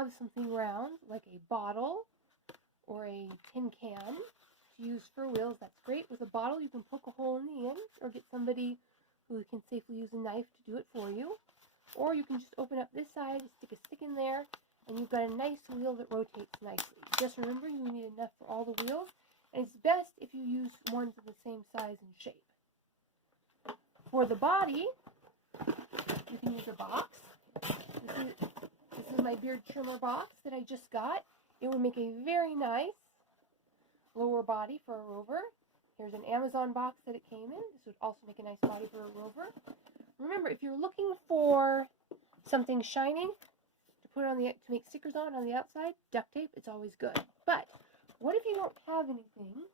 have something round, like a bottle or a tin can to use for wheels, that's great. With a bottle, you can poke a hole in the end or get somebody who can safely use a knife to do it for you. Or you can just open up this side, stick a stick in there, and you've got a nice wheel that rotates nicely. Just remember, you need enough for all the wheels, and it's best if you use ones of the same size and shape. For the body, you can use a box. This is my beard trimmer box that I just got. It would make a very nice lower body for a Rover. Here's an Amazon box that it came in. This would also make a nice body for a Rover. Remember, if you're looking for something shining to put on to make stickers on the outside, duct tape, it's always good. But what if you don't have anything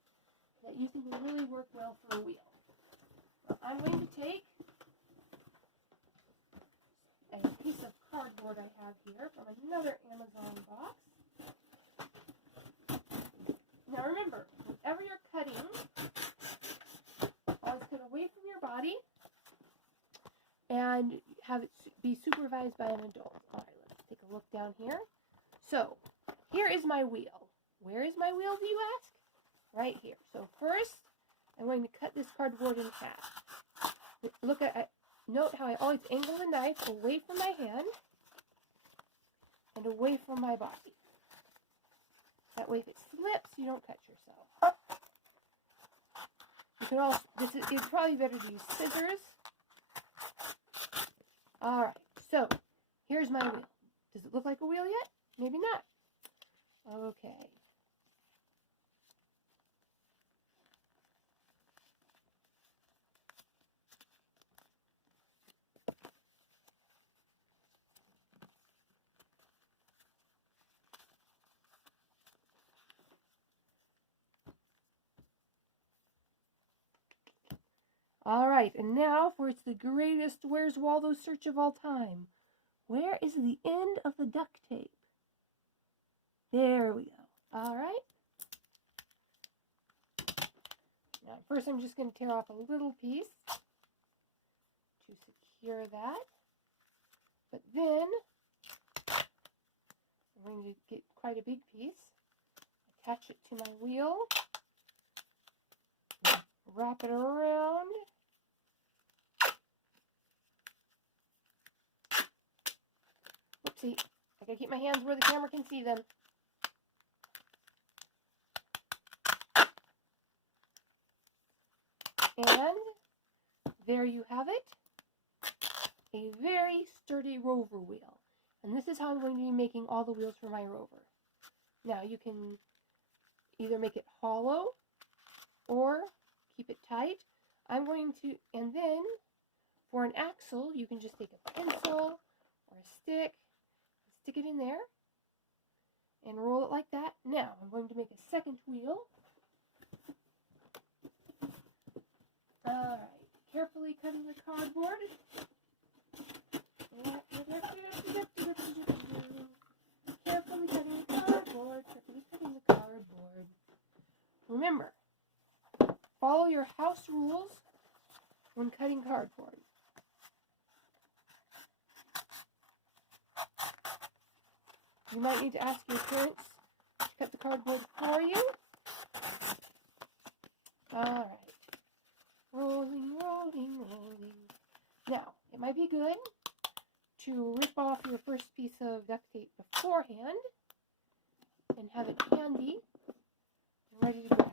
that you think will really work well for a wheel? Well, I'm going to take a piece of cardboard I have here from another Amazon box. Now remember, whenever you're cutting, always cut away from your body and have it be supervised by an adult. All right, let's take a look down here. So here is my wheel. Where is my wheel, do you ask? Right here. So first, I'm going to cut this cardboard in half. Note how I always angle the knife away from my hand and away from my body. That way, if it slips, you don't cut yourself. You can also, it's probably better to use scissors. All right, so here's my wheel. Does it look like a wheel yet? Maybe not. Okay. All right, and now for it's the greatest Where's Waldo search of all time. Where is the end of the duct tape? There we go. All right. Now, first I'm just going to tear off a little piece to secure that. But then I'm going to get quite a big piece, attach it to my wheel, wrap it around. Whoopsie. I gotta keep my hands where the camera can see them. And there you have it. A very sturdy Rover wheel. And this is how I'm going to be making all the wheels for my Rover. Now you can either make it hollow or keep it tight. And then for an axle, you can just take a pencil or a stick, stick it in there, and roll it like that. Now I'm going to make a second wheel. All right, carefully cutting the cardboard. Carefully cutting the cardboard, carefully cutting the cardboard. Remember, follow your house rules when cutting cardboard. You might need to ask your parents to cut the cardboard for you. All right. Rolling, rolling, rolling. Now, it might be good to rip off your first piece of duct tape beforehand and have it handy and ready to grab.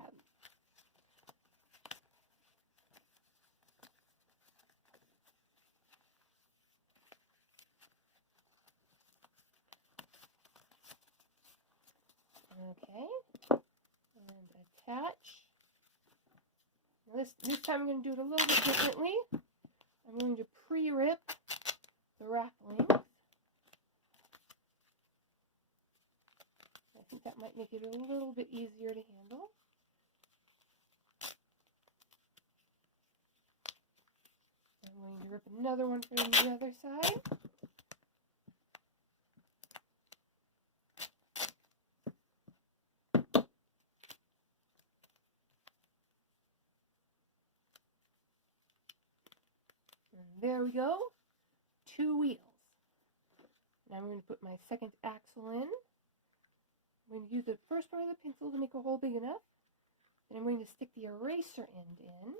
Okay, and attach. Now this time I'm going to do it a little bit differently. I'm going to pre-rip the wrap length. I think that might make it a little bit easier to handle. I'm going to rip another one from the other side. And there we go, 2 wheels. Now I'm going to put my second axle in. I'm going to use the first part of the pencil to make a hole big enough. Then I'm going to stick the eraser end in.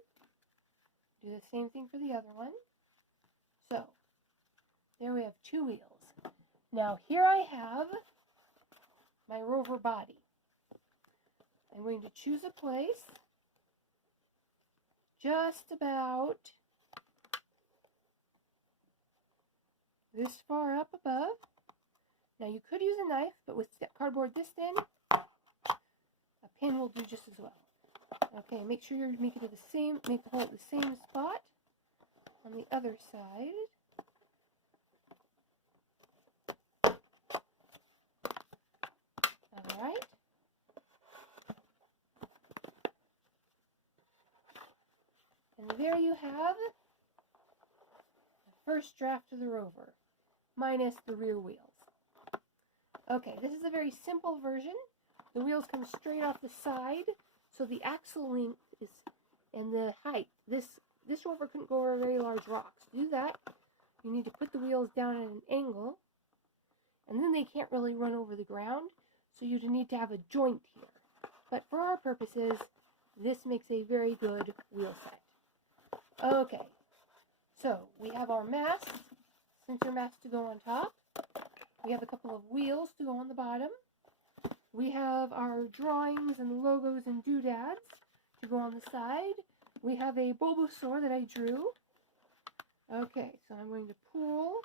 Do the same thing for the other one. So, there we have 2 wheels. Now here I have my Rover body. I'm going to choose a place just about this far up above. Now you could use a knife, but with cardboard this thin, a pin will do just as well. Okay, make sure you make the hole at the same spot on the other side. Alright. And there you have the first draft of the Rover, minus the rear wheels. Okay, this is a very simple version. The wheels come straight off the side, so the axle length is, and the height. This Rover couldn't go over very large rocks. To do that, you need to put the wheels down at an angle, and then they can't really run over the ground, so you need to have a joint here. But for our purposes, this makes a very good wheel set. Okay, so we have our mast, center mast to go on top. We have a couple of wheels to go on the bottom. We have our drawings and logos and doodads to go on the side. We have a Bulbasaur that I drew. Okay, so I'm going to pull.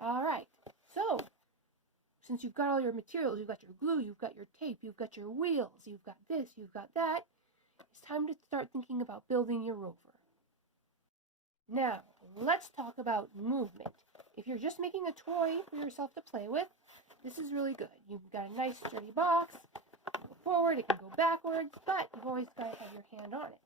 Alright, so since you've got all your materials, you've got your glue, you've got your tape, you've got your wheels, you've got this, you've got that, it's time to start thinking about building your Rover. Now, let's talk about movement. If you're just making a toy for yourself to play with, this is really good. You've got a nice sturdy box. It can go forward, it can go backwards, but you've always got to have your hand on it.